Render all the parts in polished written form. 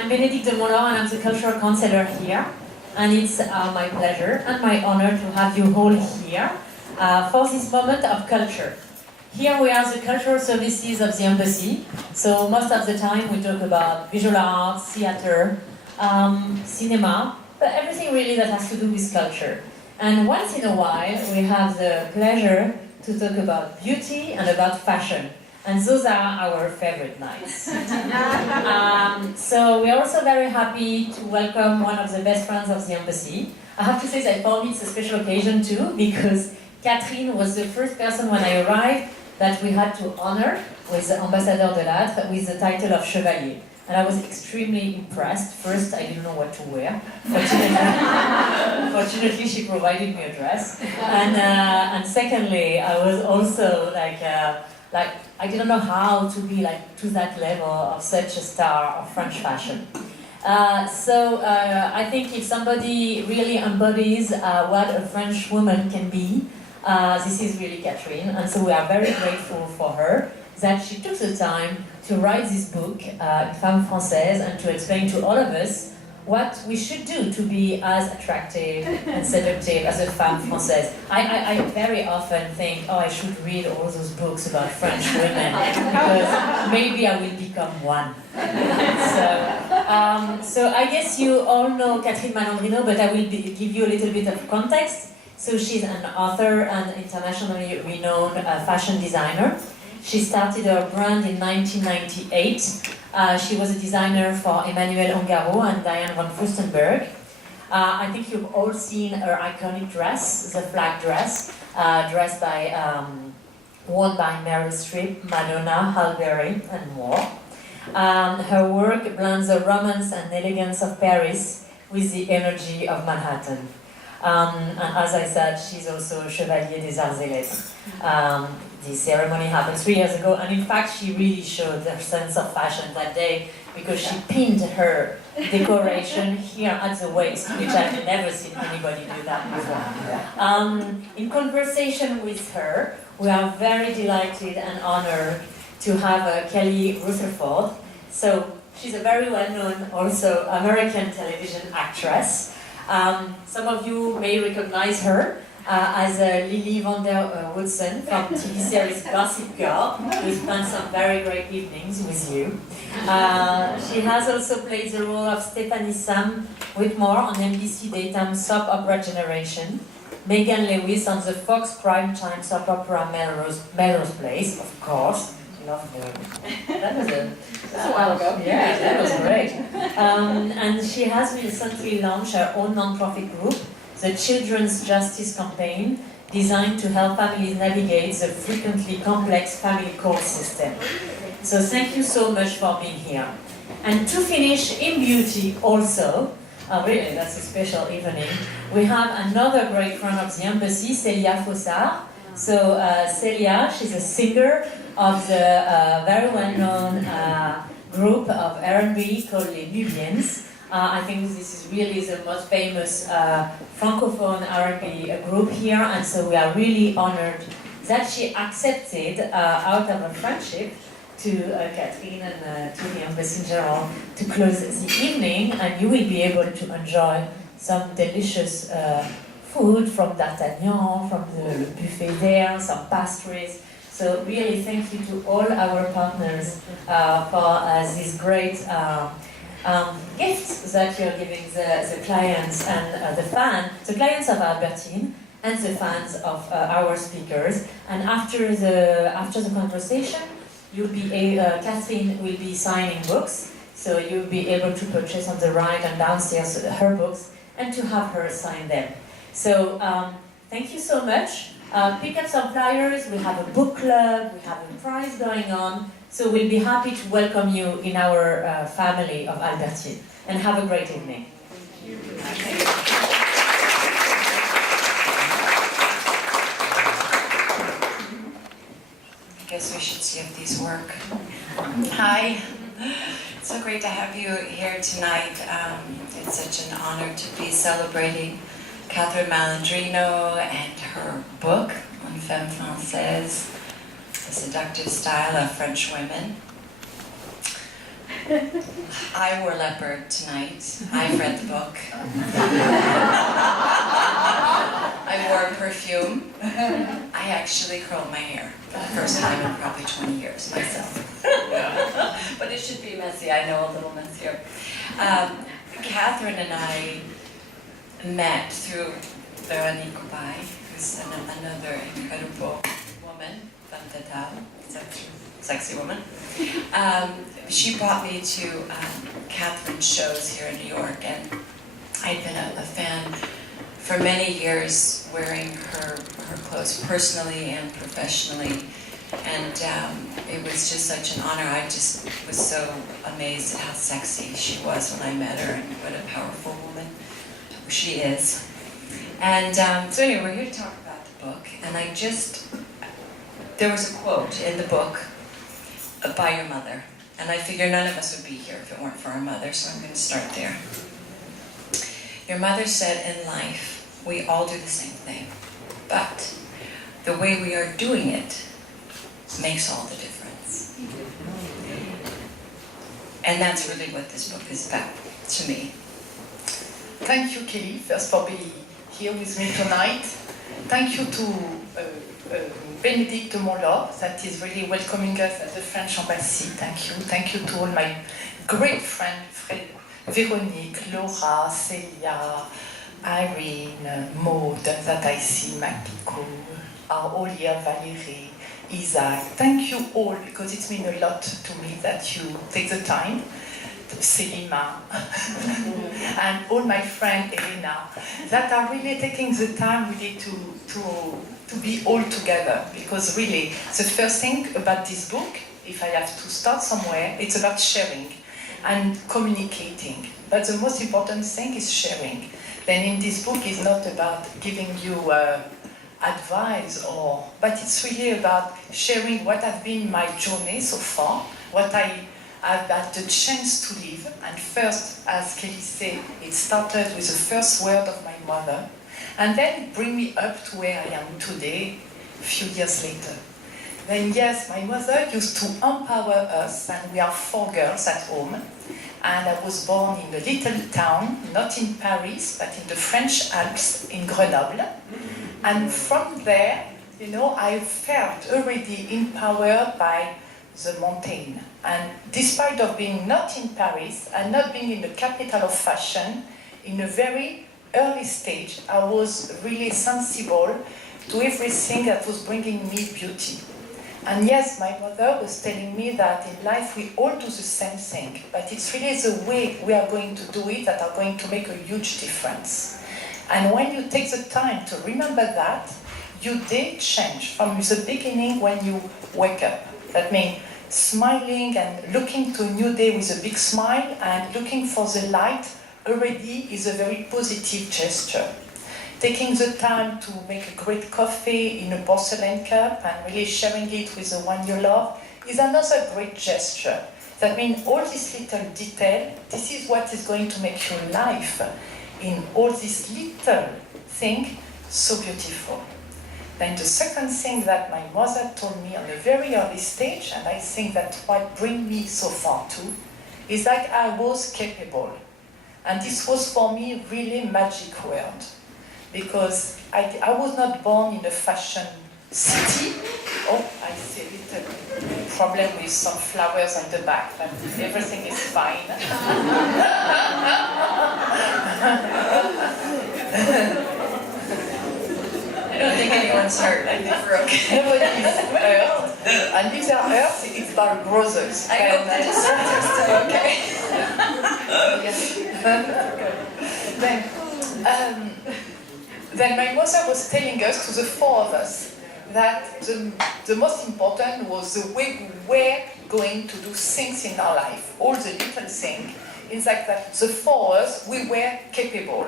I'm Bénédicte de Montlaur and I'm the cultural counselor here. And it's my pleasure and my honor to have you all here for this moment of culture. Here we are the cultural services of the embassy. So most of the time we talk about visual arts, theater, cinema, but everything really that has to do with culture. And once in a while we have the pleasure to talk about beauty and about fashion. And those are our favorite nights. So we're also very happy to welcome one of the best friends of the embassy. I have to say that for me it's a special occasion too, because Catherine was the first person when I arrived that we had to honor with the Ambassadeur de l'Atre with the title of Chevalier. And I was extremely impressed. First, I didn't know what to wear. Fortunately, she provided me a dress. And secondly, I was also like I didn't know how to be like to that level of such a star of French fashion. So I think if somebody really embodies what a French woman can be, this is really Catherine, and so we are very grateful for her that she took the time to write this book, Une Femme Française, and to explain to all of us what we should do to be as attractive and seductive as a femme française. I very often think, oh, I should read all those books about French women, because maybe I will become one. So I guess you all know Catherine Malandrino, but I will give you a little bit of context. So she's an author and internationally renowned fashion designer. She started her brand in 1998. She was a designer for Emmanuel Ungaro and Diane von Furstenberg. I think you've all seen her iconic dress, the flag dress, worn by Meryl Streep, Madonna, Halle Berry, and more. Her work blends the romance and elegance of Paris with the energy of Manhattan. And as I said, she's also Chevalier des Arts et Lettres. The ceremony happened 3 years ago, and in fact she really showed her sense of fashion that day, because she pinned her decoration here at the waist, which I've never seen anybody do that before. In conversation with her, we are very delighted and honored to have Kelly Rutherford. So she's a very well-known also American television actress. Some of you may recognize her as Lily van der Woodsen from TV series Gossip Girl, who spent some very great evenings with you. She has also played the role of Stephanie Sam Whitmore on NBC daytime soap opera Generation, Megan Lewis on the Fox primetime soap opera Melrose Place, of course. Love her. That's a while ago. Yeah, that was great. And she has recently launched her own non-profit group, the Children's Justice Campaign, designed to help families navigate the frequently complex family court system. So thank you so much for being here. And to finish in beauty also, really that's a special evening, we have another great friend of the embassy, Célia Fossard. So Célia, she's a singer of the very well-known group of R&B called Les Nubians. I think this is really the most famous francophone R&B group here, and so we are really honored that she accepted, out of a friendship to Catherine and to the embassy in general, to close the evening, and you will be able to enjoy some delicious food from D'Artagnan, from the buffet there, some pastries. So really thank you to all our partners for these great gifts that you're giving the clients and the clients of Albertine and the fans of our speakers. And after the conversation, Catherine will be signing books, so you'll be able to purchase on the right and downstairs her books and to have her sign them. So thank you so much. Pick up some flyers, we have a book club, we have a prize going on, so we'll be happy to welcome you in our family of Albertine. And have a great evening. I guess we should see if these work. Hi, it's so great to have you here tonight. It's such an honor to be celebrating Catherine Malandrino and her book, Une Femme Française, The Seductive Style of French Women. I wore leopard tonight. I've read the book. I wore perfume. I actually curled my hair for the first time in probably 20 years myself. But it should be messy, I know, a little messier. Catherine and I met through Veronique Bai, who's another incredible woman, femme fatale, sexy woman. She brought me to Catherine's shows here in New York, and I'd been a fan for many years, wearing her clothes personally and professionally, and it was just such an honor. I just was so amazed at how sexy she was when I met her, and what a powerful woman she is. And so anyway, we're here to talk about the book, and there was a quote in the book by your mother, and I figure none of us would be here if it weren't for our mother, so I'm going to start there. Your mother said, in life, we all do the same thing, but the way we are doing it makes all the difference. And that's really what this book is about, to me. Thank you, Kelly, first for being here with me tonight. Thank you to Bénédicte Monlor, that is really welcoming us at the French Embassy. Thank you. Thank you to all my great friends, Véronique, Laura, Celia, Irene, Maud, that I see, Makiko, are all here, Valérie, Isaac. Thank you all, because it's meant a lot to me that you take the time. Selima, and all my friend Elena, that are really taking the time really to be all together, because really the first thing about this book, if I have to start somewhere, it's about sharing and communicating. But the most important thing is sharing. Then in this book is not about giving you advice, but it's really about sharing what have been my journey so far, what I've had the chance to live. And first, as Kelly said, it started with the first word of my mother, and then it bring me up to where I am today, a few years later. Then yes, my mother used to empower us, and we are 4 girls at home. And I was born in a little town, not in Paris, but in the French Alps, in Grenoble. And from there, I felt already empowered by the mountain. And despite of being not in Paris and not being in the capital of fashion, in a very early stage, I was really sensible to everything that was bringing me beauty. And yes, my mother was telling me that in life we all do the same thing, but it's really the way we are going to do it that are going to make a huge difference. And when you take the time to remember that, your day change from the beginning when you wake up. That means smiling and looking to a new day with a big smile and looking for the light already is a very positive gesture. Taking the time to make a great coffee in a porcelain cup and really sharing it with the one you love is another great gesture. That means all this little detail, this is what is going to make your life in all this little thing so beautiful. Then the second thing that my mother told me on a very early stage, and I think that what brings me so far too, is that I was capable. And this was for me really magic word. Because I was not born in a fashion city. Oh, I see a little problem with some flowers on the back, but everything is fine. I don't think anyone's hurt. I think we're okay. Nobody is hurt. And if they're hurt, it's about brothers. I hope the desserts are still okay. Yes. Then my mother was telling us, to the 4 of us, that the most important was the way we were going to do things in our life, all the little things. In fact, that the 4 of us, we were capable.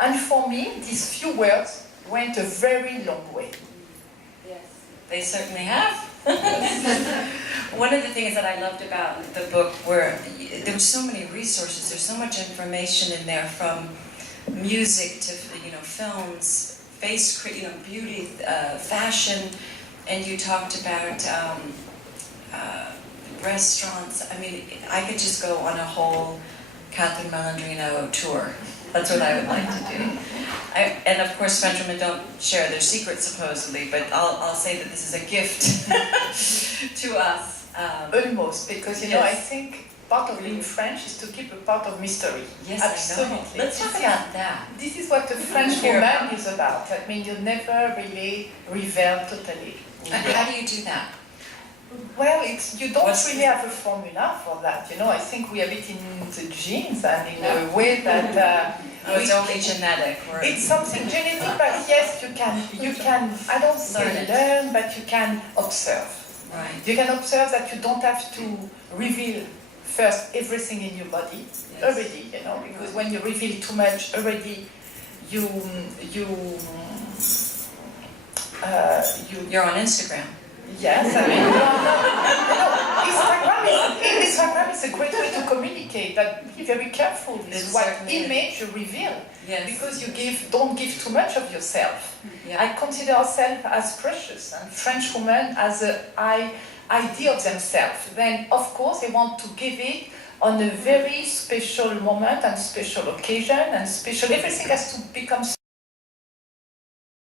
And for me, these few words went a very long way. Yes, they certainly have. One of the things that I loved about the book were there were so many resources, there's so much information in there, from music to films, beauty, fashion, and you talked about restaurants. I mean, I could just go on a whole Catherine Malandrino tour. That's what I would like to do. And of course, French women don't share their secrets, supposedly, but I'll say that this is a gift to us. Almost, because you know, Yes. I think part of being French is to keep a part of mystery. Yes, absolutely. I know. Let's talk about that. This is what the French woman is about. I mean, you never really reveal totally. And how do you do that? Well, you don't What's really have a formula for that. You know, I think we have it in the genes and in a way that It's only genetic. it's something genetic, but yes, you can. I don't say learn, but you can observe. Right. You can observe that you don't have to reveal first everything in your body already. You know, because when you reveal too much already, you're on Instagram. Yes, I mean, Instagram is a great way to communicate, but be very careful with what image you reveal. Yes. Because don't give too much of yourself. Yeah. I consider ourselves as precious, and French women as an idea of themselves. Then, of course, they want to give it on a very special moment and special occasion, and special, everything has to become.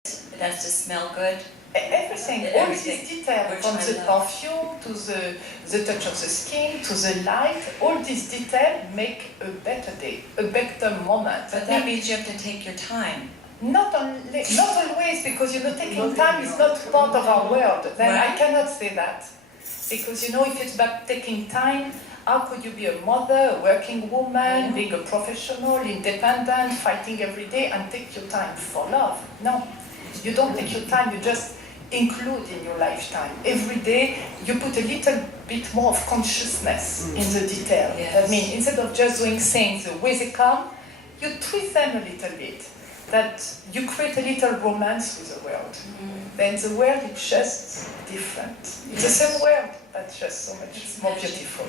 It has to smell good. Everything, all this detail, from the perfume to the touch of the skin to the light, all this detail make a better day, a better moment. But that means you have to take your time. Not always, because you know, taking time is not part of our world. Then Right. I cannot say that, because you know, if it's about taking time, how could you be a mother, a working woman, being a professional, independent, fighting every day, and take your time for love? No, you don't take your time. You just include in your lifetime. Every day you put a little bit more of consciousness in the detail. Yes. That means instead of just doing things the way they come, you twist them a little bit. That you create a little romance with the world. Then the world is just different. It's the same world, but just so much more beautiful.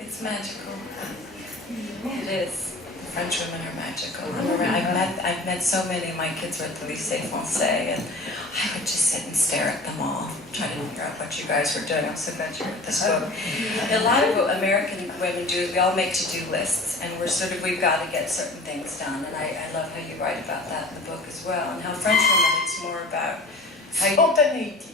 It's magical. It is. French women are magical. I've met so many. My kids were at the Lycée Français, and I would just sit and stare at them all, trying to figure out what you guys were doing. I'm so glad you wrote this book. A lot of what American women do is we all make to-do lists, and we've got to get certain things done. And I love how you write about that in the book as well, and how French women, it's more about how you Spontaneity.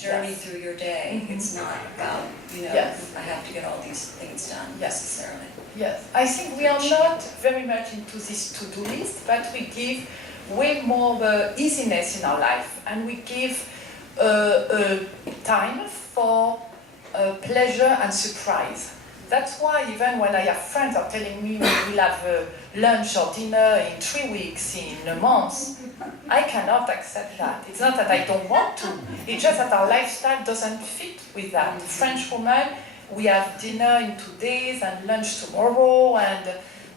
journey through your day. It's not about, I have to get all these things done necessarily. Yes, I think we are not very much into this to-do list, but we give way more easiness in our life, and we give time for pleasure and surprise. That's why even when I have friends are telling me we will have lunch or dinner in 3 weeks, in a month, I cannot accept that. It's not that I don't want to, it's just that our lifestyle doesn't fit with that. French woman, we have dinner in 2 days and lunch tomorrow, and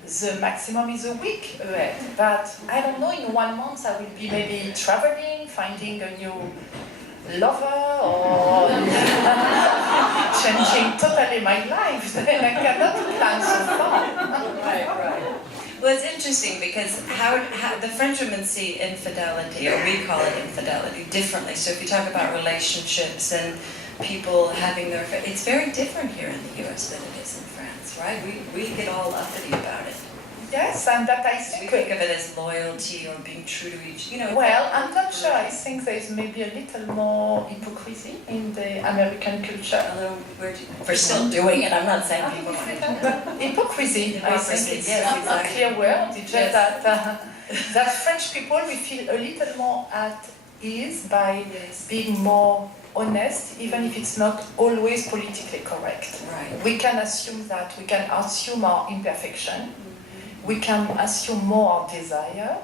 the maximum is a week ahead. But I don't know, in 1 month I will be maybe traveling, finding a new lover, or changing totally my life. Then I cannot plan so far. Right. Well, it's interesting because how the French women see infidelity, or we call it infidelity, differently. So if you talk about relationships and people having their, it's very different here in the U.S. than it is in France, right? We get all uppity about it. Yes, and that I We think. think of it as loyalty or being true to each, Well, I'm not sure. I think there is maybe a little more hypocrisy in the American culture. Although we're still doing it, I'm not saying people Hypocrisy, I think it's yes, not exactly. a clear word. It's just that French people, we feel a little more at ease by being more honest, even if it's not always politically correct. Right. We can assume that. We can assume our imperfection. We can assume more our desire.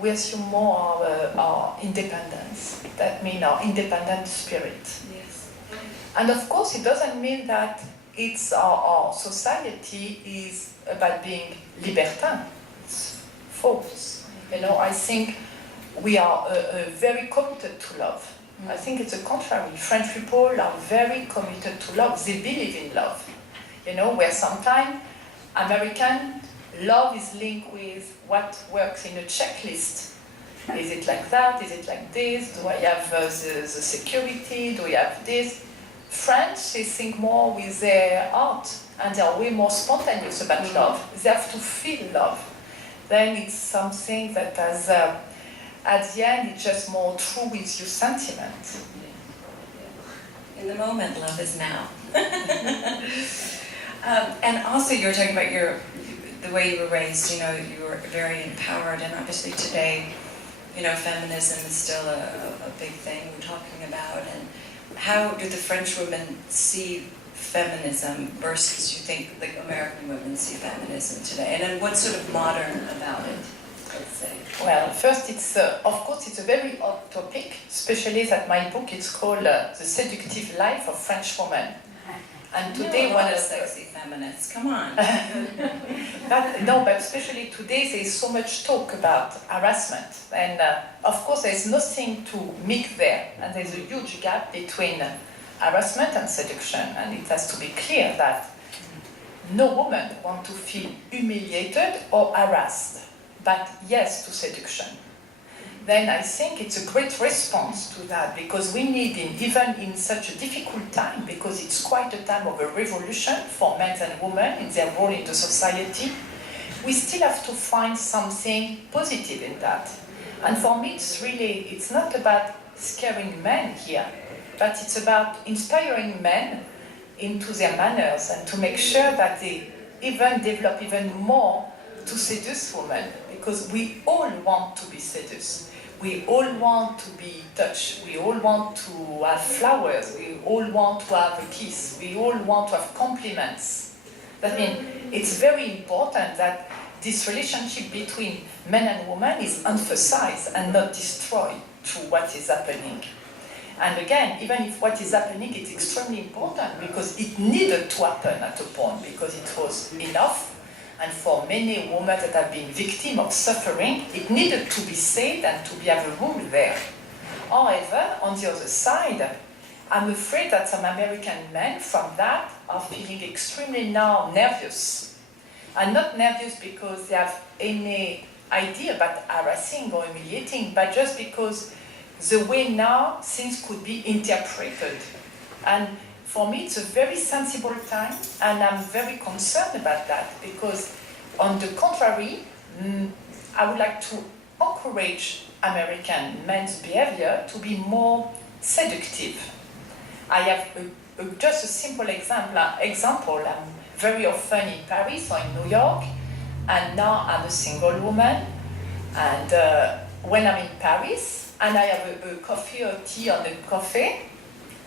We assume more our independence. That means our independent spirit. Yes. And of course, it doesn't mean that it's our society is about being libertin. It's false. I think we are very committed to love. I think it's the contrary. French people are very committed to love. They believe in love. Where sometimes American love is linked with what works in a checklist. Is it like that? Is it like this? Do I have the security? Do I have this? French, they think more with their art, and they are way more spontaneous about love. They have to feel love. Then it's something that has, at the end, it's just more true with your sentiment. In the moment, love is now. And also, you were talking about the way you were raised. You know, you were very empowered, and obviously today, you know, feminism is still a big thing we're talking about. And how do the French women see feminism versus, you think, like American women see feminism today? And then what's sort of modern about it, let's say? Well, first, it's of course, it's a very hot topic, especially that my book is called The Seductive Life of French Women. And today, one of sexy feminists, come on. But especially today, there's so much talk about harassment. And of course, there's nothing to mix there. And there's a huge gap between harassment and seduction. And it has to be clear that no woman wants to feel humiliated or harassed, but yes to seduction. Then I think it's a great response to that, because we need, even in such a difficult time, because it's quite a time of a revolution for men and women in their role in the society, we still have to find something positive in that. And for me, it's not about scaring men here, but it's about inspiring men into their manners and to make sure that they even develop even more to seduce women, because we all want to be seduced. We all want to be touched. We all want to have flowers. We all want to have a kiss. We all want to have compliments. That means it's very important that this relationship between men and women is emphasized and not destroyed through what is happening. And again, even if what is happening is extremely important, because it needed to happen at a point, because it was enough. And for many women that have been victims of suffering, it needed to be said and to have a rule there. However, on the other side, I'm afraid that some American men from that are feeling extremely now nervous. And not nervous because they have any idea about harassing or humiliating, but just because the way now things could be interpreted. And for me, it's a very sensible time, and I'm very concerned about that, because on the contrary, I would like to encourage American men's behavior to be more seductive. I have just a simple example. I'm very often in Paris or in New York, and now I'm a single woman, and when I'm in Paris, and I have a coffee or tea on the cafe,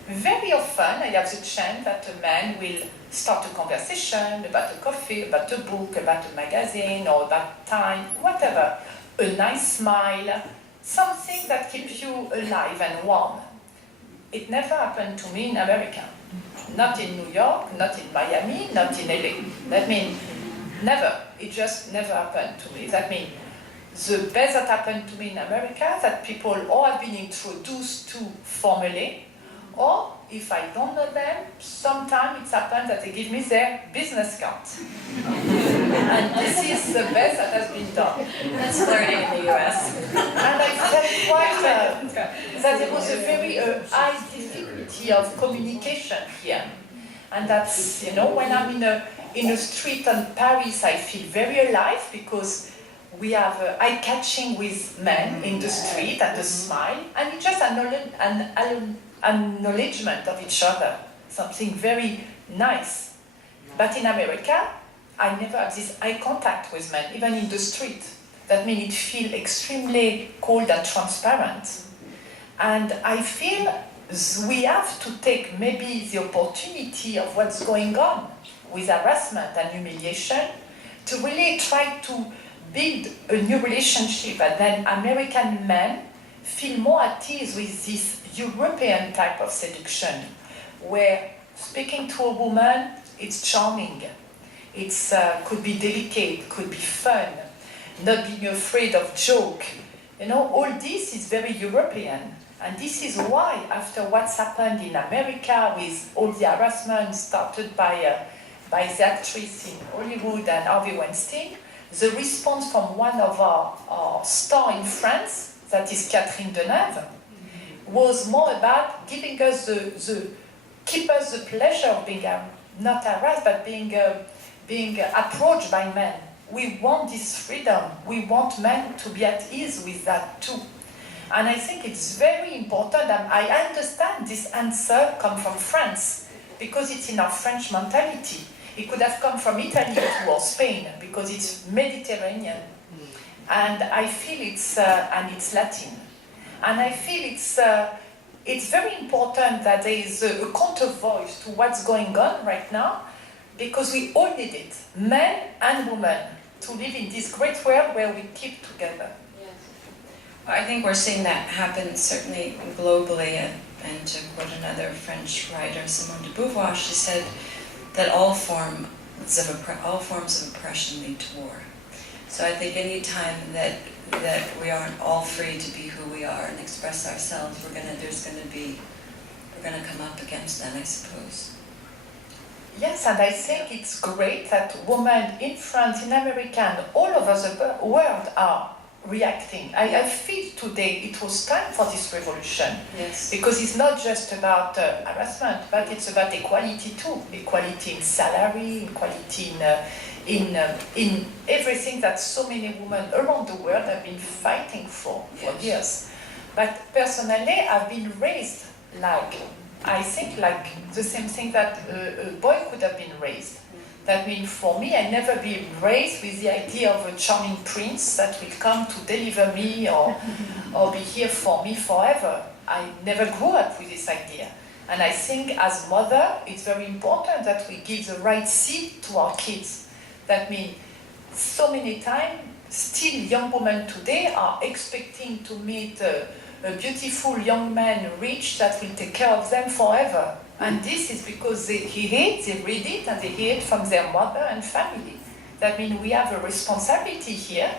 very often I have the chance that a man will start a conversation about a coffee, about a book, about a magazine, or about time, whatever. A nice smile, something that keeps you alive and warm. It never happened to me in America. Not in New York, not in Miami, not in LA. That means never. It just never happened to me. That means the best that happened to me in America, that people all have been introduced to formally, or if I don't know them, sometimes it's happened that they give me their business card. And this is the best that has been done. That's learning in the US. And I felt quite that there was a very high difficulty of communication here. And that's, when I'm in a street in Paris, I feel very alive, because we have eye-catching with men in the street and a smile, and it's just an acknowledgement of each other, something very nice. But in America, I never have this eye contact with men, even in the street. That means it feels extremely cold and transparent. And I feel we have to take maybe the opportunity of what's going on with harassment and humiliation to really try to build a new relationship, and then American men feel more at ease with this European type of seduction, where speaking to a woman, it's charming, it's could be delicate, could be fun, not being afraid of joke. All this is very European, and this is why, after what's happened in America with all the harassment started by the actress in Hollywood and Harvey Weinstein, the response from one of our stars in France, that is Catherine Deneuve, was more about giving us the keep us the pleasure of being not harassed, but being approached by men. We want this freedom. We want men to be at ease with that too. And I think it's very important, and I understand this answer come from France, because it's in our French mentality. It could have come from Italy or Spain, because it's Mediterranean. And I feel and it's Latin. And I feel it's very important that there is a counter voice to what's going on right now, because we all need it, men and women, to live in this great world where we keep together. I think we're seeing that happen certainly globally, and to quote another French writer, Simone de Beauvoir, she said that all forms of oppression lead to war. So I think any time that we aren't all free to be who we are and express ourselves, we're gonna come up against that, I suppose. Yes, and I think it's great that women in France, in America, and all over the world are reacting. I feel today it was time for this revolution. Yes. Because it's not just about harassment, but it's about equality too. Equality in salary, equality in everything that so many women around the world have been fighting for years. But personally, I've been raised I think the same thing that a boy could have been raised. That means for me, I never been raised with the idea of a charming prince that will come to deliver me or be here for me forever. I never grew up with this idea. And I think as mother, it's very important that we give the right seed to our kids. That means so many times, still young women today are expecting to meet a beautiful young man rich that will take care of them forever. And this is because they read it, and they hear it from their mother and family. That means we have a responsibility here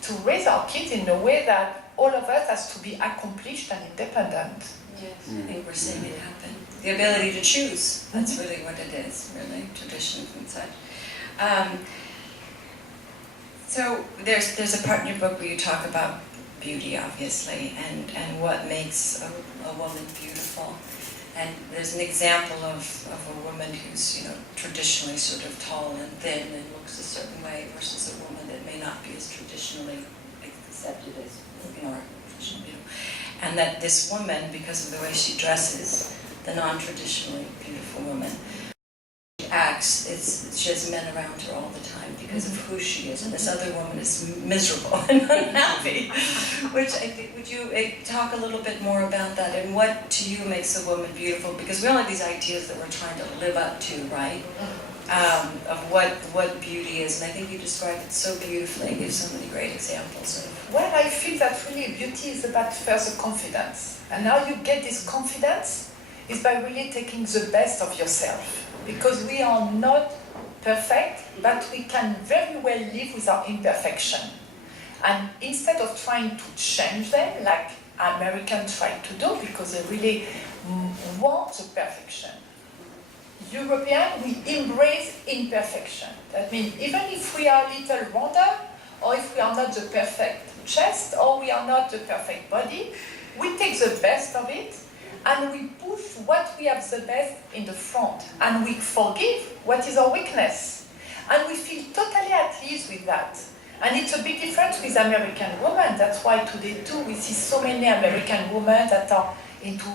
to raise our kids in a way that all of us has to be accomplished and independent. Yes, I think we're seeing it happen. The ability to choose, that's really what it is, really, traditions and such. So there's a part in your book where you talk about beauty, obviously, and what makes a woman beautiful. And there's an example of a woman who's, traditionally sort of tall and thin and looks a certain way versus a woman that may not be as traditionally accepted as, and that this woman, because of the way she dresses, the non-traditionally beautiful woman, she acts, she has men around her all the time because of who she is, and this other woman is miserable and unhappy. Which I think, would you talk a little bit more about that, and what to you makes a woman beautiful? Because we all have these ideas that we're trying to live up to, right? Of what beauty is, and I think you describe it so beautifully, give so many great examples of. Well, I feel that really beauty is about first confidence. And how you get this confidence is by really taking the best of yourself. Because we are not perfect, but we can very well live with our imperfection. And instead of trying to change them, like Americans try to do, because they really want the perfection, Europeans, we embrace imperfection. That means even if we are a little rounder, or if we are not the perfect chest, or we are not the perfect body, we take the best of it, and we push what we have the best in the front, and we forgive what is our weakness. And we feel totally at ease with that. And it's a big difference with American women. That's why today too we see so many American women that are into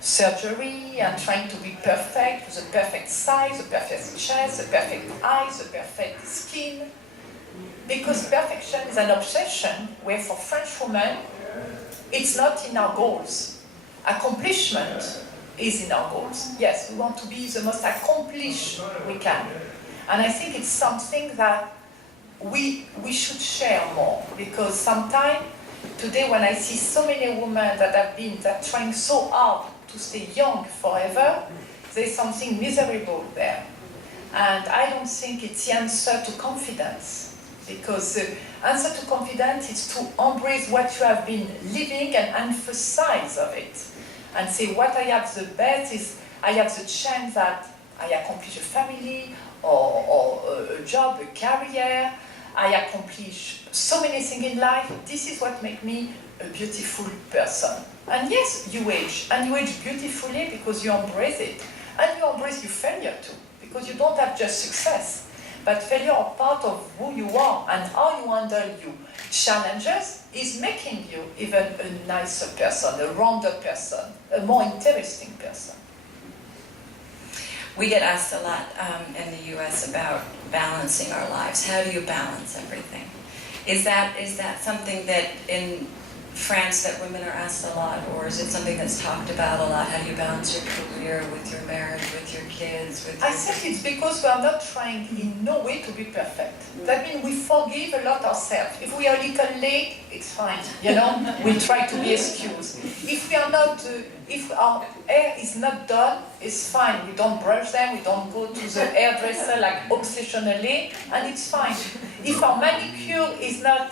surgery and trying to be perfect, with the perfect size, the perfect chest, the perfect eyes, the perfect skin. Because perfection is an obsession where for French women, it's not in our goals. Accomplishment is in our goals. Yes, we want to be the most accomplished we can. And I think it's something that we should share more, because sometimes today when I see so many women that are trying so hard to stay young forever, there's something miserable there. And I don't think it's the answer to confidence, because the answer to confidence is to embrace what you have been living and emphasize of it. And say what I have the best is I have the chance that I accomplish a family or a job, a career. I accomplish so many things in life. This is what makes me a beautiful person. And yes, you age. And you age beautifully because you embrace it. And you embrace your failure too, because you don't have just success, but failure are part of who you are, and how you handle your challenges is making you even a nicer person, a rounder person, a more interesting person. We get asked a lot in the U.S. about balancing our lives. How do you balance everything? Is that something that in France that women are asked a lot, or is it something that's talked about a lot? How do you balance your career with your marriage, with your kids? I think it's because we are not trying in no way to be perfect. That means we forgive a lot ourselves. If we are a little late, it's fine, you know? We try to be excused. If we are not, if our hair is not done, it's fine. We don't brush them, we don't go to the hairdresser like obsessionally, and it's fine. If our manicure is not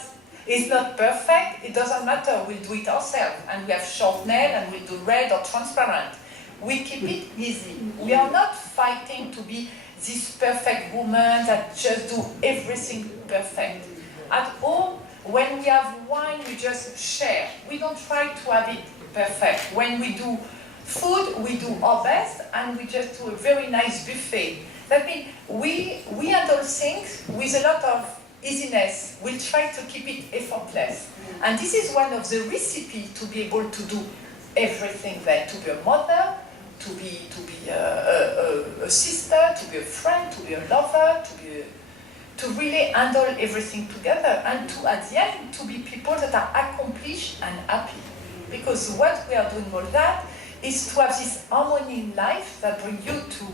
perfect, it doesn't matter, we'll do it ourselves. And we have short nails and we'll do red or transparent. We keep it easy. We are not fighting to be this perfect woman that just do everything perfect. At home, when we have wine, we just share. We don't try to have it perfect. When we do food, we do our best and we just do a very nice buffet. That means we handle things with a lot of easiness. We'll try to keep it effortless. And this is one of the recipes to be able to do everything there, to be a mother, to be a sister, to be a friend, to be a lover, to really handle everything together, and to, at the end, to be people that are accomplished and happy. Because what we are doing all that is to have this harmony in life that brings you to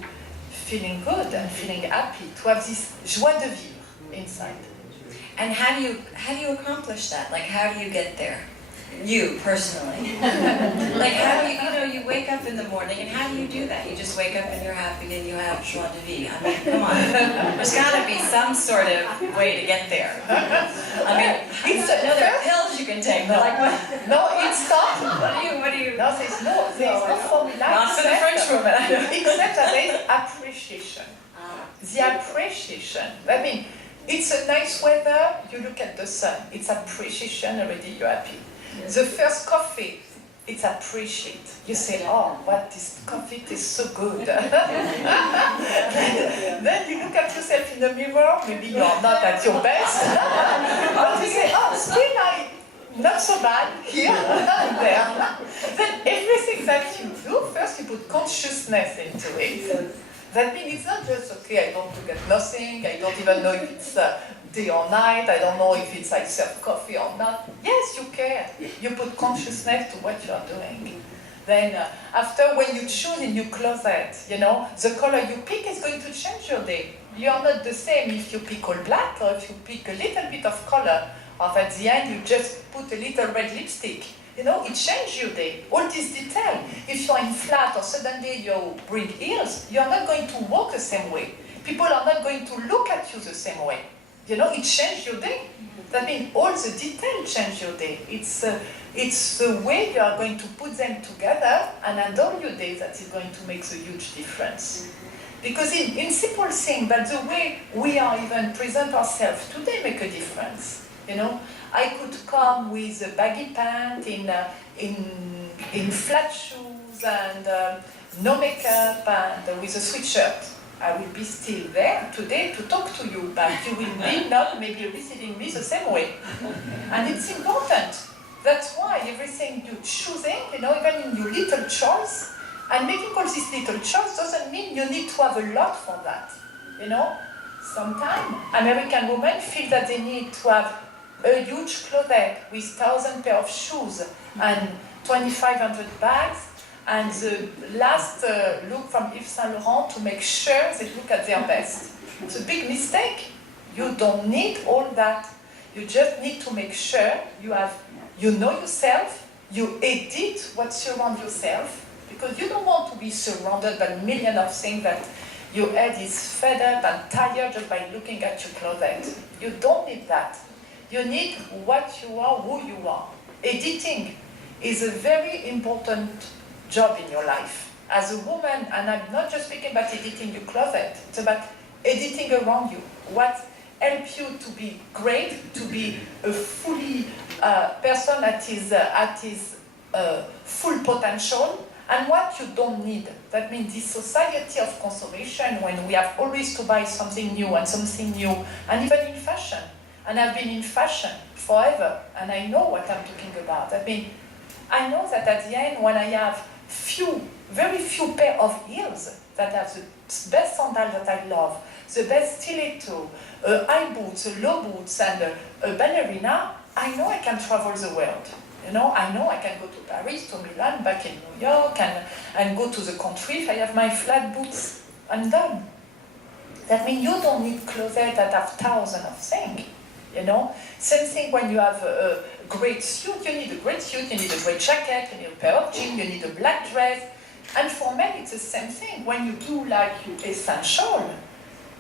feeling good and feeling happy, to have this joie de vivre inside. And how do you accomplish that? Like, how do you get there? You, personally. Like, how do you wake up in the morning, and how do you do that? You just wake up and you're happy and you have joie de vivre. I mean, come on. There's got to be some sort of way to get there. I mean, there are pills you can take, but like what? No, it's not. What do you? No, there's no formula. Not for the French woman. Except that there is appreciation. The appreciation. I mean, it's a nice weather, you look at the sun. It's appreciation already, you're happy. The first coffee, it's appreciate. You say, oh, what this coffee tastes so good. Then you look at yourself in the mirror, maybe you're not at your best. But you say, oh, still not so bad here and there. Then everything that you do, first you put consciousness into it. That means it's not just, okay, I don't look at nothing, I don't even know if it's day or night, I don't know if it's I serve coffee or not. Yes, you care. You put consciousness to what you are doing. Then after, when you choose in your closet, you know, the color you pick is going to change your day. You are not the same if you pick all black or if you pick a little bit of color, or at the end you just put a little red lipstick. You know, it changes your day. All this detail. If you're in flat or suddenly you bring heels, you're not going to walk the same way. People are not going to look at you the same way. You know, it changes your day. That means all the details change your day. It's the way you are going to put them together and handle your day that is going to make a huge difference. Because in simple things, but the way we are even present ourselves today make a difference. You know, I could come with a baggy pant, in flat shoes and no makeup and with a sweatshirt. I will be still there today to talk to you, but you will be not maybe receiving me the same way. And it's important. That's why everything you're choosing, you know, even in your little choice, and making all this little choice doesn't mean you need to have a lot for that. You know, sometimes American women feel that they need to have a huge closet with 1,000 pair of shoes and 2,500 bags, and the last look from Yves Saint Laurent to make sure they look at their best. It's a big mistake. You don't need all that. You just need to make sure you know yourself, you edit what surrounds yourself, because you don't want to be surrounded by a million of things that your head is fed up and tired just by looking at your closet. You don't need that. You need what you are, who you are. Editing is a very important job in your life. As a woman, and I'm not just speaking about editing your closet, it's about editing around you. What helps you to be great, to be a fully person at his full potential, and what you don't need. That means this society of consumption, when we have always to buy something new, and even in fashion. And I've been in fashion forever, and I know what I'm talking about. I mean, I know that at the end, when I have very few pair of heels that have the best sandal that I love, the best stiletto, high boots, low boots, and a ballerina, I know I can travel the world. You know, I know I can go to Paris, to Milan, back in New York, and go to the country if I have my flat boots. I'm done. That means you don't need clothes that have thousands of things. You know, same thing when you have a great suit. You need a great suit. You need a great jacket. You need a pair of jeans. You need a black dress. And for men, it's the same thing. When you do like your essential,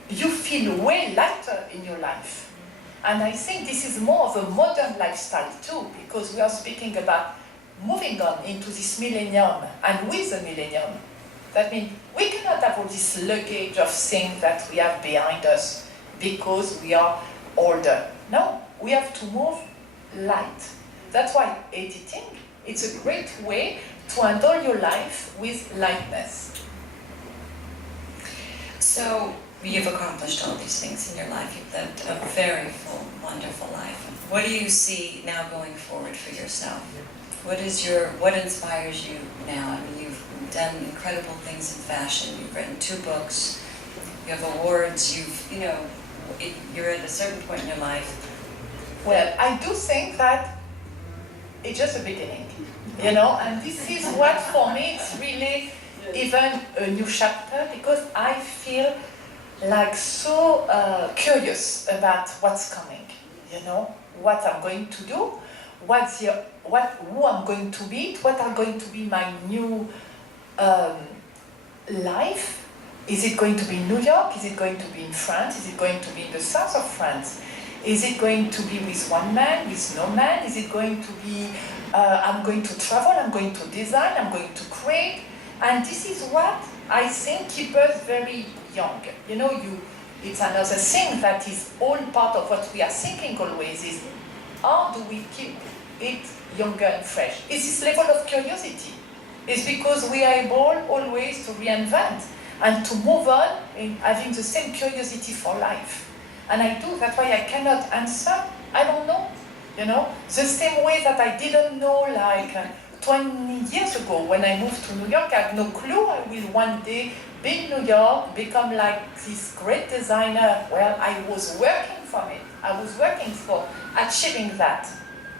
you feel way lighter in your life. And I think this is more of a modern lifestyle too, because we are speaking about moving on into this millennium and with the millennium. That means we cannot have all this luggage of things that we have behind us because we are older. No, we have to move light. That's why editing, it's a great way to handle your life with lightness. So, you've accomplished all these things in your life. You've lived a very full, wonderful life. What do you see now going forward for yourself? What inspires you now? I mean, you've done incredible things in fashion. You've written 2 books. You have awards. You're at a certain point in your life. Well, I do think that it's just the beginning, you know, and this is what for me it's really even a new chapter, because I feel like so curious about what's coming, you know, what I'm going to do, who I'm going to meet, what are going to be my new life. Is it going to be in New York? Is it going to be in France? Is it going to be in the south of France? Is it going to be with one man, with no man? Is it going to be, I'm going to travel, I'm going to design, I'm going to create? And this is what I think keeps us very young. You know, it's another thing that is all part of what we are thinking always is, how do we keep it younger and fresh? It's this level of curiosity. It's because we are able always to reinvent and to move on in having the same curiosity for life. And I do, that's why I cannot answer, I don't know, you know? The same way that I didn't know, like 20 years ago when I moved to New York, I had no clue I will one day be in New York, become like this great designer. Well, I was working for it. I was working for achieving that.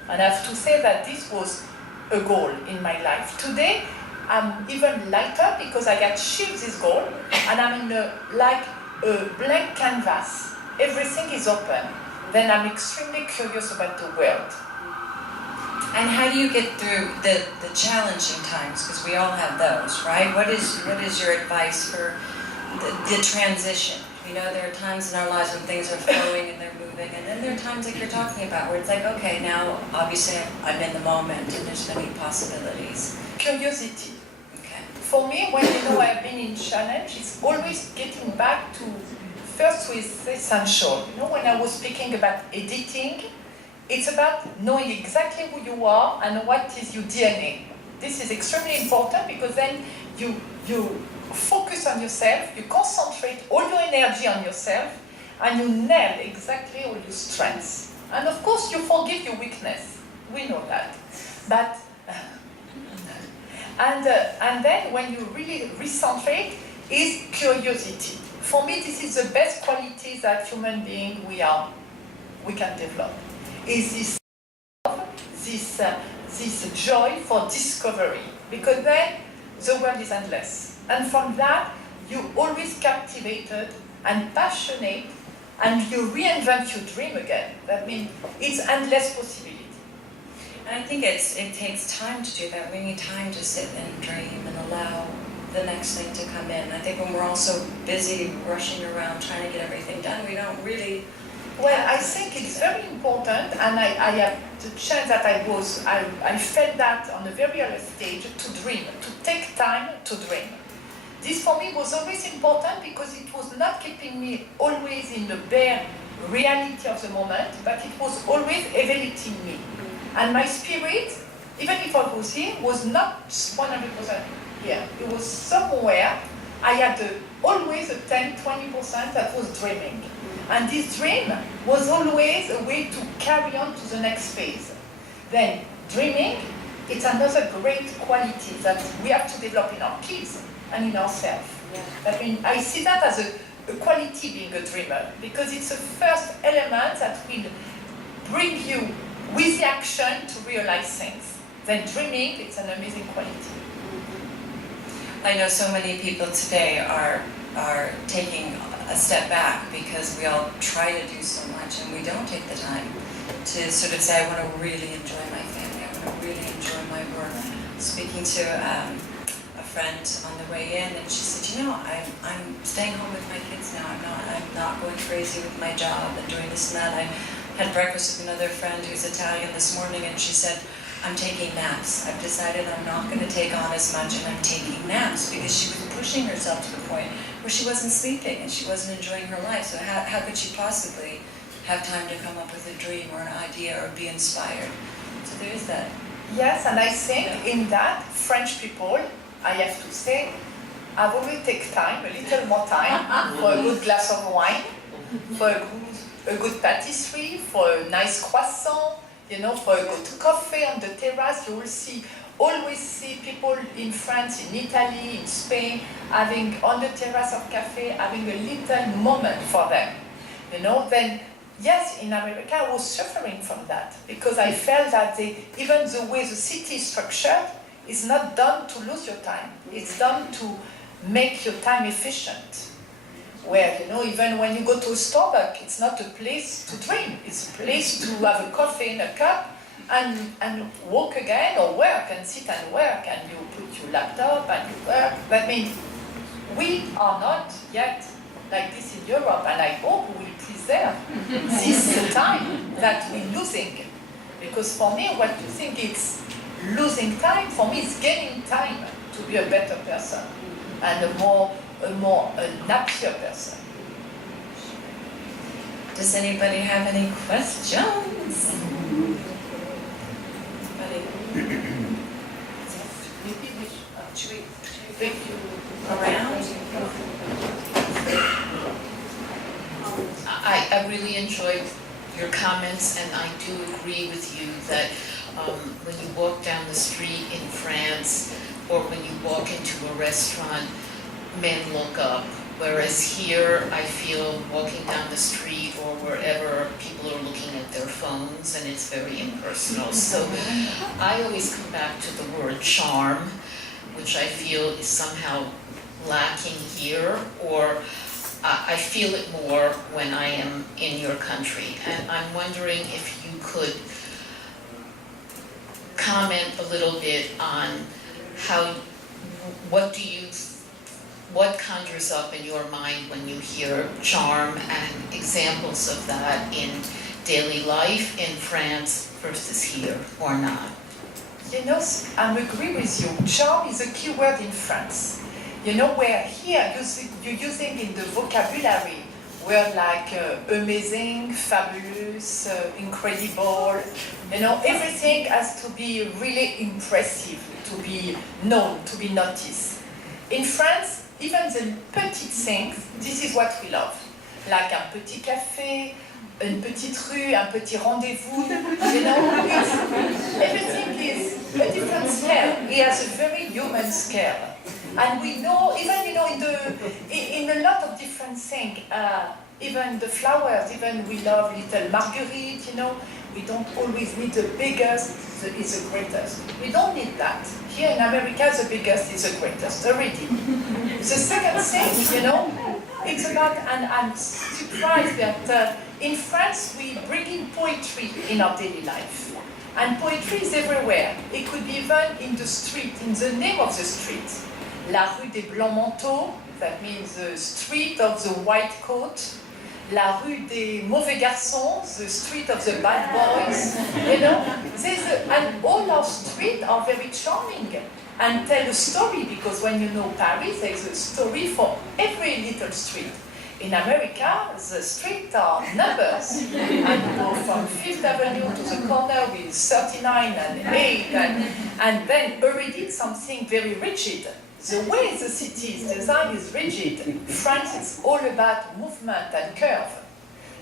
And I have to say that this was a goal in my life. Today, I'm even lighter because I achieved this goal, and I'm in like a blank canvas. Everything is open. Then I'm extremely curious about the world. And how do you get through the challenging times? Because we all have those, right? What is your advice for the transition? You know, there are times in our lives when things are flowing and they're moving, and then there are times like you're talking about where it's like, okay, now obviously I'm in the moment and there's many possibilities. Curiosity. Okay. For me, when I've been in challenge, it's always getting back to first with essential. You know, when I was speaking about editing, it's about knowing exactly who you are and what is your DNA. This is extremely important because then you focus on yourself, you concentrate all your energy on yourself, and you nail exactly all your strengths. And of course, you forgive your weakness. We know that. But and then when you really recentrate, is curiosity. For me, this is the best quality that human being we can develop. Is this joy for discovery, because then the world is endless, and from that you always captivated and passionate, and you reinvent your dream again. That means it's endless possibility. And I think it takes time to do that. We need time to sit and dream and allow the next thing to come in. I think when we're all so busy rushing around trying to get everything done, we don't really. Well, I think it's very important, and I have the chance that I felt that on a very early stage, to dream, to take time to dream. This for me was always important because it was not keeping me always in the bare reality of the moment, but it was always elevating me. And my spirit, even if I was here, was not 100% here. It was somewhere I had always a 10-20% that was dreaming. And this dream was always a way to carry on to the next phase. Then dreaming, it's another great quality that we have to develop in our kids and in ourselves. Yeah. I mean, I see that as a quality being a dreamer, because it's the first element that will bring you with the action to realize things. Then dreaming, it's an amazing quality. I know so many people today are taking a step back because we all try to do so much and we don't take the time to sort of say, I want to really enjoy my family, I want to really enjoy my work. Speaking to a friend on the way in, and she said, you know, I'm staying home with my kids now. I'm not going crazy with my job and doing this and that. I had breakfast with another friend who's Italian this morning, and she said, I'm taking naps. I've decided I'm not going to take on as much, and I'm taking naps, because she was pushing herself to the point where she wasn't sleeping and she wasn't enjoying her life. So how could she possibly have time to come up with a dream or an idea or be inspired? So there's that. Yes, and I think in that, French people, I have to say, have always take time, a little more time, for a good glass of wine, for a good patisserie, for a nice croissant, you know, for a good coffee on the terrace. You will always see people in France, in Italy, in Spain, having on the terrace of cafe, having a little moment for them. You know, then yes, in America I was suffering from that, because I felt that even the way the city is structured is not done to lose your time. It's done to make your time efficient. Where, you know, even when you go to a Starbucks, it's not a place to dream. It's a place to have a coffee in a cup and walk again, or work and sit and work, and you put your laptop and you work. That means we are not yet like this in Europe, and I hope we will preserve this time that we're losing. Because for me, what you think it's losing time, for me it's gaining time to be a better person and a more happier person. Does anybody have any questions? Should we bring you around? I really enjoyed your comments, and I do agree with you that when you walk down the street in France, or when you walk into a restaurant, men look up. Whereas here, I feel walking down the street or wherever, people are looking at their phones, and it's very impersonal. So I always come back to the word charm, which I feel is somehow lacking here, or I feel it more when I am in your country. And I'm wondering if you could comment a little bit on what conjures up in your mind when you hear charm, and examples of that in daily life in France versus here, or not? You know, I agree with you. Charm is a key word in France. You know, where here you're using in the vocabulary words like amazing, fabulous, incredible. You know, everything has to be really impressive, to be known, to be noticed. In France, even the petite things, this is what we love. Like un petit café, une petite rue, un petit rendezvous. You know, everything is a different scale. It has a very human scale. And we know, even, you know, in a lot of different things, even the flowers, even we love little marguerite, you know, we don't always need the biggest is the greatest. We don't need that. Here in America, the biggest is the greatest already. The second thing, you know, it's about, and I'm surprised that in France we bring in poetry in our daily life. And poetry is everywhere. It could be even in the street, in the name of the street. La rue des Blancs Manteaux, that means the street of the white coat. La rue des Mauvais Garçons, the street of the bad boys. You know, and all our streets are very charming and tell a story, because when you know Paris, there's a story for every little street. In America, the streets are numbers, and you go from 5th Avenue to the corner with 39 and 8, and then already something very rigid. the way the city is designed is rigid. France is all about movement and curve.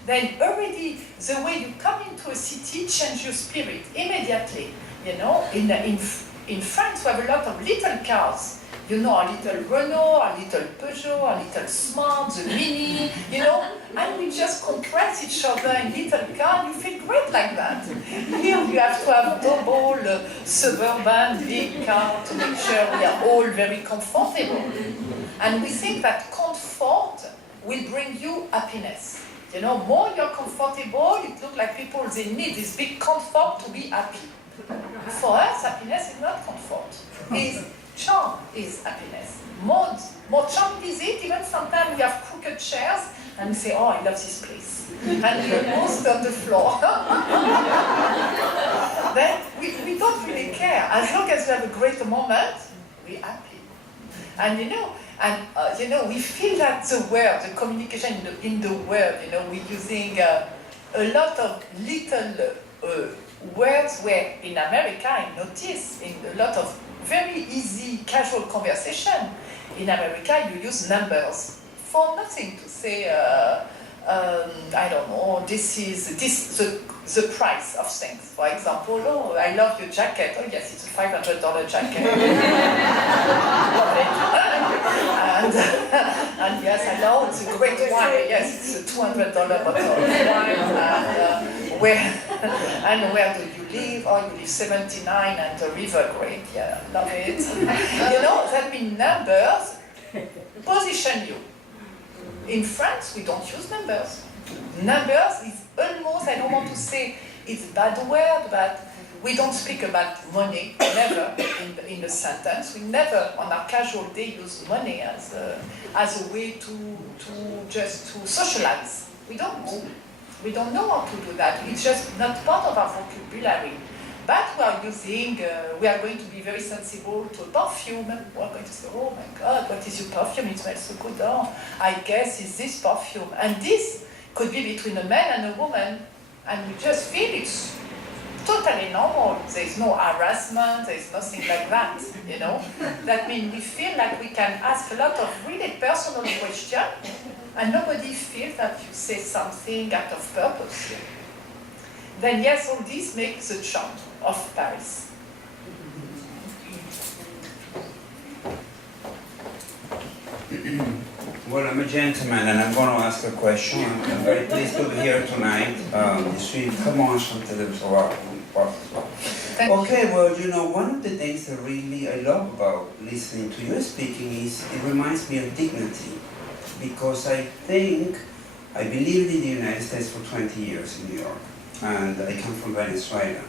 Then already the way you come into a city changes your spirit immediately. You know, in France we have a lot of little cars. You know, a little Renault, a little Peugeot, a little Smart, the Mini, you know, and we just compress each other in little car, and you feel great like that. Here you have to have double suburban big car to make sure we are all very comfortable. And we think that comfort will bring you happiness. You know, more you're comfortable, it looks like people, they need this big comfort to be happy. For us, happiness is not comfort. It's charm is happiness. More charm is it, even sometimes we have crooked chairs and we say, oh, I love this place. And we almost on the floor. Then we don't really care. As long as we have a great moment, we're happy. And you know, we feel that the word, the communication in the word, you know, we're using a lot of little words where in America, I notice in a lot of very easy, casual conversation. In America, you use numbers for nothing to say, I don't know, this is the price of things. For example, oh, I love your jacket. Oh, yes, it's a $500 jacket. and yes, I know it's a great wine. Yes, it's a $200 bottle of wine. And where do you live? Oh, you live 79 and the river, great. Yeah, love it. You know, that means numbers position you. In France, we don't use numbers. Numbers is almost, I don't want to say it's a bad word, but we don't speak about money, never in the sentence. We never, on our casual day, use money as a way to socialize. We don't. We don't know how to do that. It's just not part of our vocabulary. But we are going to be very sensible to a perfume. We are going to say, oh my God, what is your perfume? It smells so good. Oh, I guess it's this perfume. And this could be between a man and a woman. And we just feel it's totally normal. There is no harassment. There is nothing like that, you know. That means we feel like we can ask a lot of really personal questions. And nobody feels that you say something out of purpose. Then yes, all this makes the charm of Paris. Well, I'm a gentleman and I'm going to ask a question. I'm very pleased to be here tonight. Je suis vraiment enchanté de vous voir. Okay, well, you know, one of the things that really I love about listening to you speaking is it reminds me of dignity. Because I believed in the United States for 20 years in New York, and I come from Venezuela,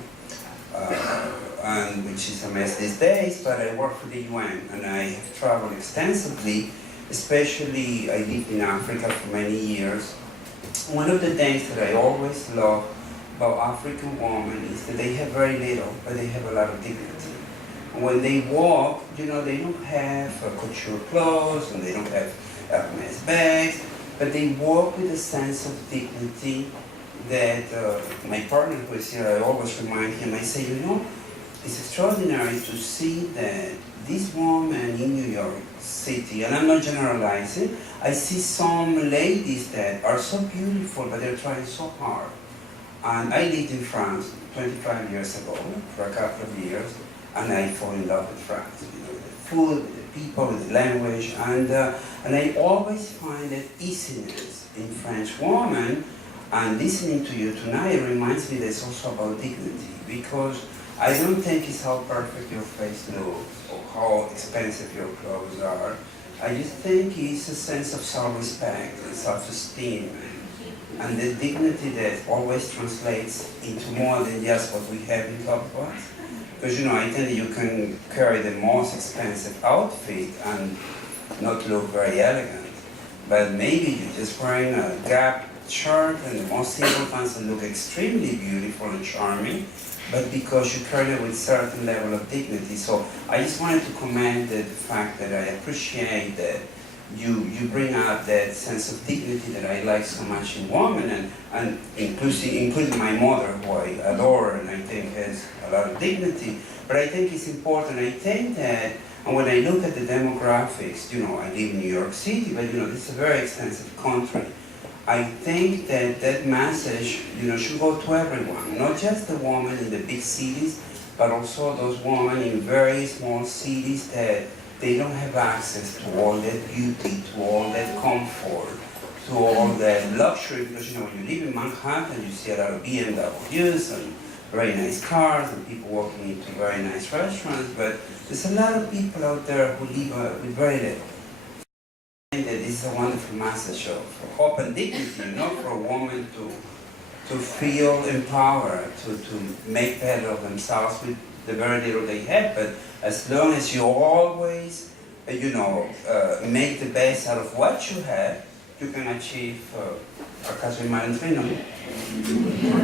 and which is a mess these days, but I work for the UN, and I have traveled extensively, especially I lived in Africa for many years. One of the things that I always love about African women is that they have very little, but they have a lot of dignity. When they walk, you know, they don't have couture clothes, and they don't have Hermes bags, but they walk with a sense of dignity that my partner who is here, I always remind him, I say, you know, it's extraordinary to see that this woman in New York City, and I'm not generalizing, I see some ladies that are so beautiful, but they're trying so hard. And I lived in France 25 years ago for a couple of years, and I fall in love with France. You know, with the food, with the people, with the language, and I always find that easiness in French woman, and listening to you tonight reminds me that it's also about dignity, because I don't think it's how perfect your face looks or how expensive your clothes are. I just think it's a sense of self-respect and self-esteem and the dignity that always translates into more than just what we have in top of us. Because, you know, I think you can carry the most expensive outfit and not look very elegant. But maybe you're just wearing a Gap shirt and the most simple pants and look extremely beautiful and charming, but because you carry it with a certain level of dignity. So I just wanted to comment the fact that I appreciate that you bring out that sense of dignity that I like so much in women, and including my mother, who I adore and I think has a lot of dignity. But I think it's important. I think that And when I look at the demographics, you know, I live in New York City, but you know, this is a very extensive country. I think that that message, you know, should go to everyone, not just the women in the big cities, but also those women in very small cities that they don't have access to all that beauty, to all that comfort, to all that luxury, because you know, when you live in Manhattan, you see a lot of BMWs and very nice cars and people walking into very nice restaurants, but there's a lot of people out there who live with very little. I think that this is a wonderful message of hope and dignity, you know, for a woman to feel empowered, to make better of themselves with the very little they have, but as long as you always, you know, make the best out of what you have, you can achieve Catherine Malandrino.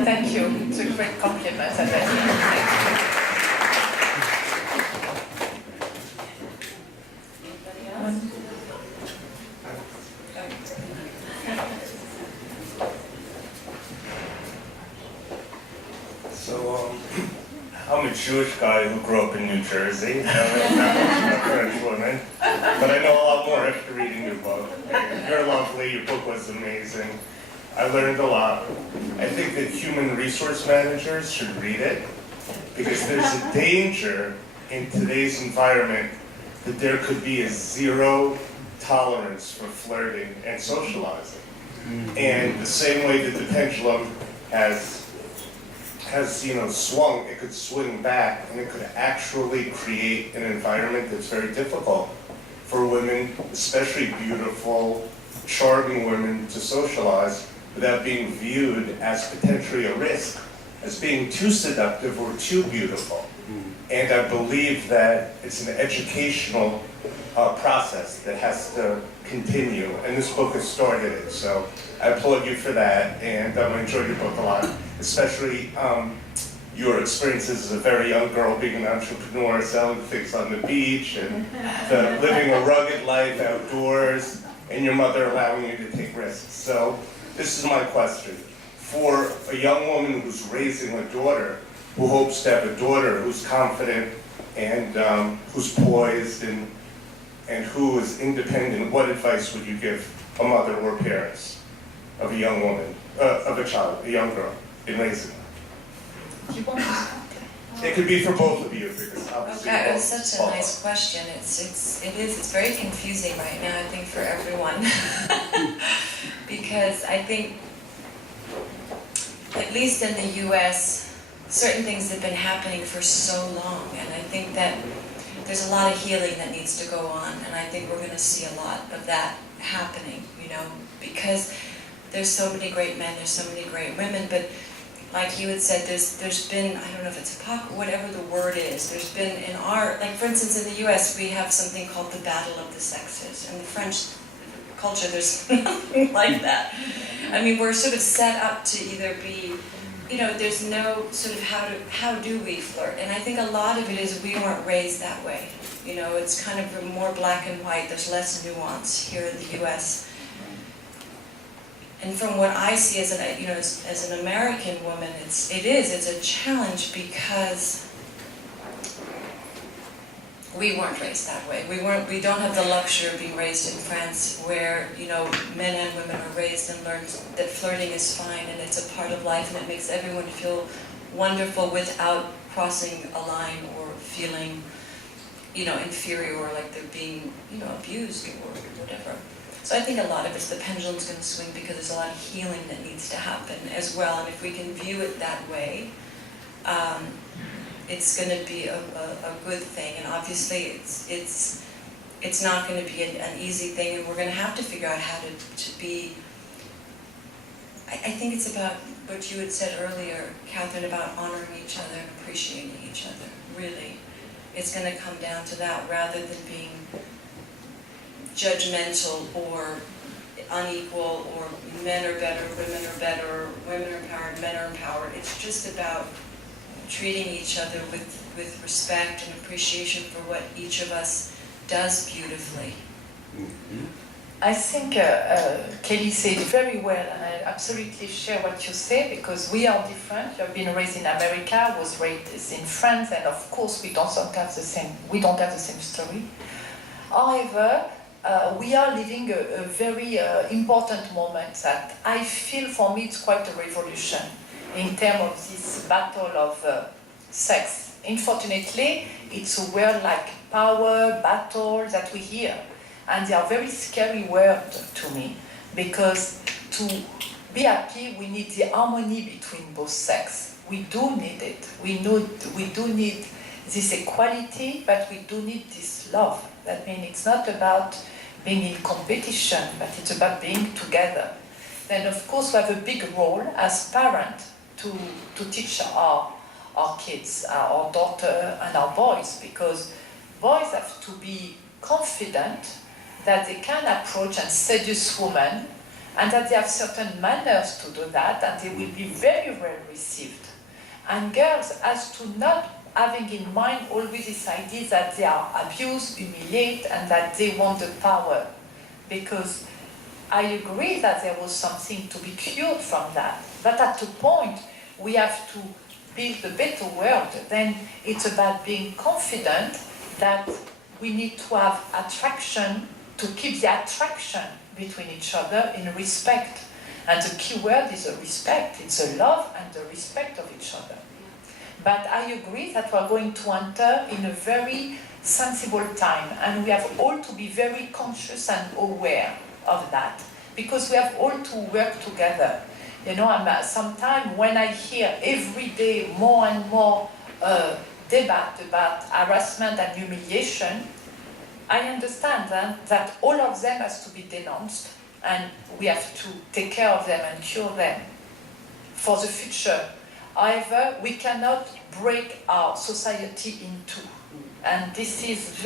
Thank you. It's a great compliment. So, I'm a Jewish guy who grew up in New Jersey. I'm a French woman, but I know a lot more after reading your book. You're lovely, your book was amazing. I learned a lot. I think that human resource managers should read it, because there's a danger in today's environment that there could be a zero tolerance for flirting and socializing. And the same way that the pendulum has you know, swung, it could swing back, and it could actually create an environment that's very difficult for women, especially beautiful, charming women, to socialize without being viewed as potentially a risk, as being too seductive or too beautiful. And I believe that it's an educational process that has to continue, and this book has started it, so I applaud you for that, and I enjoyed your book a lot, especially your experiences as a very young girl being an entrepreneur, selling things on the beach, and living a rugged life outdoors, and your mother allowing you to take risks. So this is my question. For a young woman who's raising a daughter, who hopes to have a daughter who's confident and who's poised and who is independent, what advice would you give a mother or parents of a young woman, of a child, a young girl, in raising them? It could be for both of you, because obviously Okay, it's such a nice question. It's very confusing right now, I think, for everyone. Because I think, at least in the US, certain things have been happening for so long, and I think that there's a lot of healing that needs to go on, and I think we're going to see a lot of that happening, you know, because there's so many great men, there's so many great women, but like you had said, there's been, I don't know if it's whatever the word is, there's been in our, like for instance in the US, we have something called the battle of the sexes. In the French culture, there's nothing like that. I mean, we're sort of set up to either be, you know, there's no sort of how do we flirt? And I think a lot of it is we weren't raised that way. You know, it's kind of more black and white, there's less nuance here in the US. And from what I see as an, you know, as an American woman, it's a challenge because we weren't raised that way. We don't have the luxury of being raised in France, where, you know, men and women are raised and learn that flirting is fine and it's a part of life and it makes everyone feel wonderful without crossing a line or feeling, you know, inferior or like they're being, you know, abused or whatever. So I think a lot of it's the pendulum's going to swing because there's a lot of healing that needs to happen as well. And if we can view it that way, it's going to be a good thing. And obviously it's not going to be an easy thing, and we're going to have to figure out how to be. I think it's about what you had said earlier, Catherine, about honoring each other and appreciating each other, really. It's going to come down to that rather than being judgmental or unequal, or men are better, women are empowered, men are empowered. It's just about treating each other with respect and appreciation for what each of us does beautifully. Mm-hmm. I think Kelly said very well, and I absolutely share what you say, because we are different. You have been raised in America, I was raised in France, and of course we don't have the same story. However, we are living a very important moment that I feel, for me, it's quite a revolution in terms of this battle of sex. Unfortunately, it's a word like power, battle that we hear. And they are very scary words to me, because to be happy, we need the harmony between both sexes. We do need it. We do need this equality, but we do need this love. That means it's not about being in competition, but it's about being together. Then, of course, we have a big role as parents to teach our kids, our daughter and our boys, because boys have to be confident that they can approach and seduce women, and that they have certain manners to do that, and they will be very well received. And girls has to not having in mind always this idea that they are abused, humiliated, and that they want the power. Because I agree that there was something to be cured from that, but at a point we have to build a better world. Then it's about being confident that we need to have attraction, to keep the attraction between each other in respect. And the key word is a respect. It's a love and the respect of each other. But I agree that we're going to enter in a very sensible time, and we have all to be very conscious and aware of that, because we have all to work together. You know, sometimes when I hear every day more and more debate about harassment and humiliation, I understand that all of them has to be denounced, and we have to take care of them and cure them for the future. However, we cannot break our society in two, and this is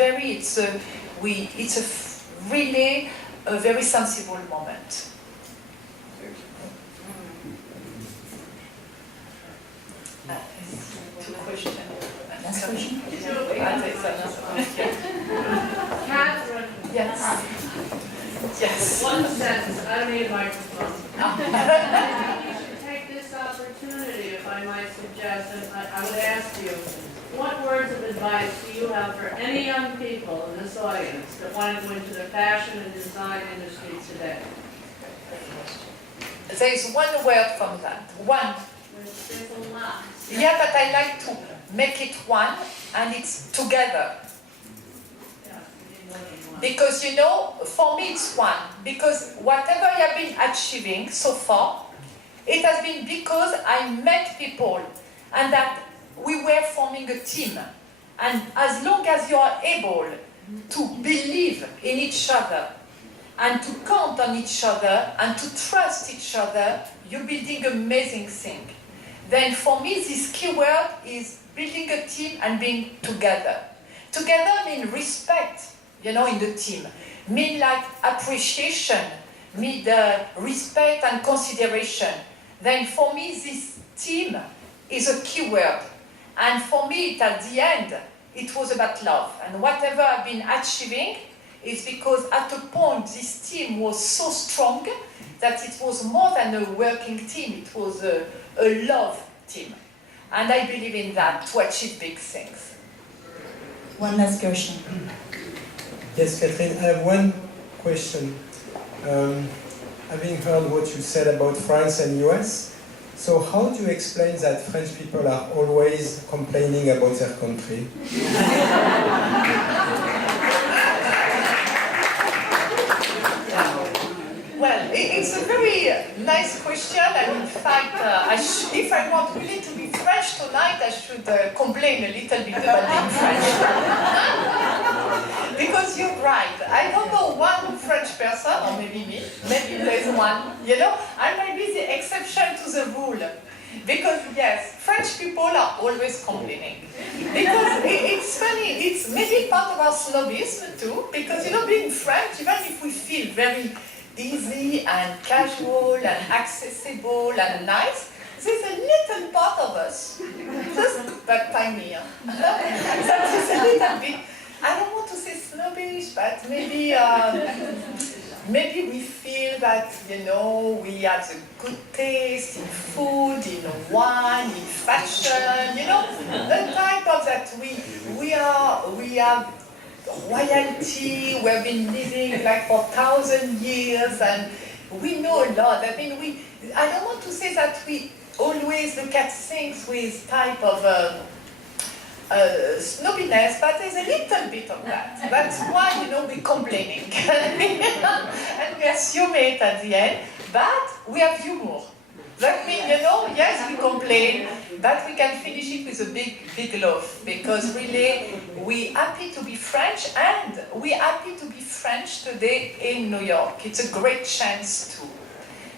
really a very sensible moment. Two questions. Last question. Catherine. Yes. Yes. One sentence. I don't need a microphone. You should take this opportunity, if I might suggest, and I would ask you, what words of advice do you have for any young people in this audience that want to go into the fashion and design industry today? There is one word from that. One. There's a lot. Yeah, but I like to make it one, and it's together. Because, you know, for me it's one. Because whatever I have been achieving so far, it has been because I met people, and that we were forming a team. And as long as you are able to believe in each other, and to count on each other, and to trust each other, you're building amazing things. Then for me, this key word is building a team and being together. Together means respect, you know, in the team. Mean like appreciation, mean the respect and consideration. Then for me, this team is a key word. And for me, at the end, it was about love. And whatever I've been achieving is because at a point, this team was so strong that it was more than a working team, it was a love team. And I believe in that to achieve big things. One last question. Yes, Catherine, I have one question. Having heard what you said about France and US, so how do you explain that French people are always complaining about their country? Well, it's a very nice question, and in fact, if I want really to be French tonight, I should complain a little bit about being French. Because you're right, I don't know one French person, or maybe me, maybe there's one, you know, I might be the exception to the rule. Because yes, French people are always complaining. Because it's funny, it's maybe part of our snobism too, because you know, being French, even if we feel very easy and casual and accessible and nice, there's a little part of us, just that tiny, that is a little bit, I don't want to say snobbish, but maybe maybe we feel that, you know, we have the good taste in food, in wine, in fashion, you know, the type of that we have royalty, we've been living like for 1,000 years, and we know a lot. I mean, I don't want to say that we always look at things with type of snobbiness, but there's a little bit of that. That's why, you know, we're complaining. And we assume it at the end, but we have humor. That means, you know, yes, we complain, but we can finish it with a big love, because really, we're happy to be French, and we're happy to be French today in New York. It's a great chance too.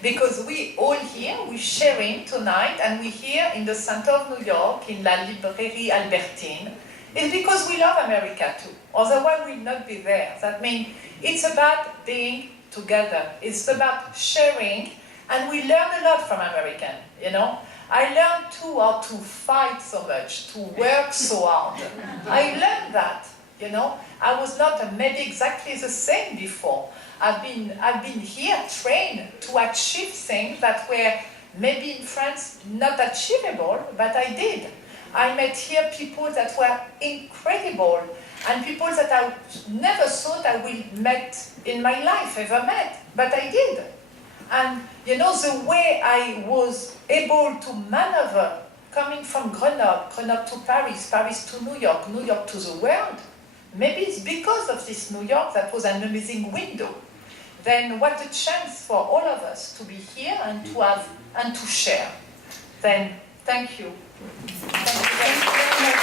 Because we all here, we're sharing tonight, and we're here in the center of New York, in La Librairie Albertine. It's because we love America too. Otherwise, we'll not be there. That means it's about being together. It's about sharing, and we learn a lot from American, you know. I learned too how to fight so much, to work so hard. I learned that, you know. I was not maybe exactly the same before. I've been here trained to achieve things that were maybe in France not achievable, but I did. I met here people that were incredible, and people that I never thought I would ever met, but I did. And you know, the way I was able to maneuver, coming from Grenoble to Paris, Paris to New York to the world, maybe it's because of this New York that was an amazing window. Then what a chance for all of us to be here and to have and to share. Then thank you. Thank you very much.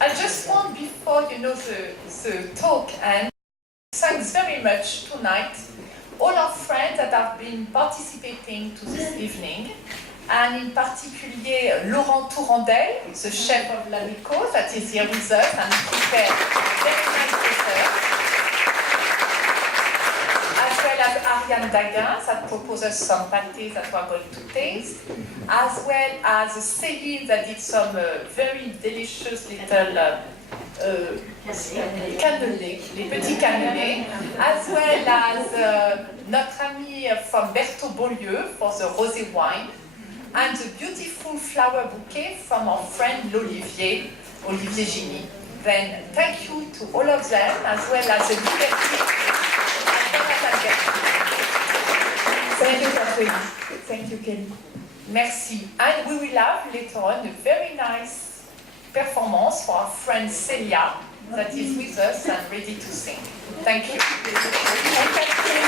I just want, before you know the talk, and thanks very much tonight all our friends that have been participating to this evening, and in particular Laurent Tourandel, the chef of L'Amico, that is here with us and prepared very nice dessert, as well as Ariane Daguin that proposes some pâtés that we are going to taste, as well as Céline that did some very delicious little cannelés, les petits cannelés, as well as notre ami from Berthaud Beaulieu for the rosé wine, and the beautiful flower bouquet from our friend Olivier Gigny. Then thank you to all of them, as well as the Liberty. Thank you, Catherine. Thank you, Kelly. Merci. And we will have later on a very nice performance for our friend Celia that is with us and ready to sing. Thank you. And Catherine,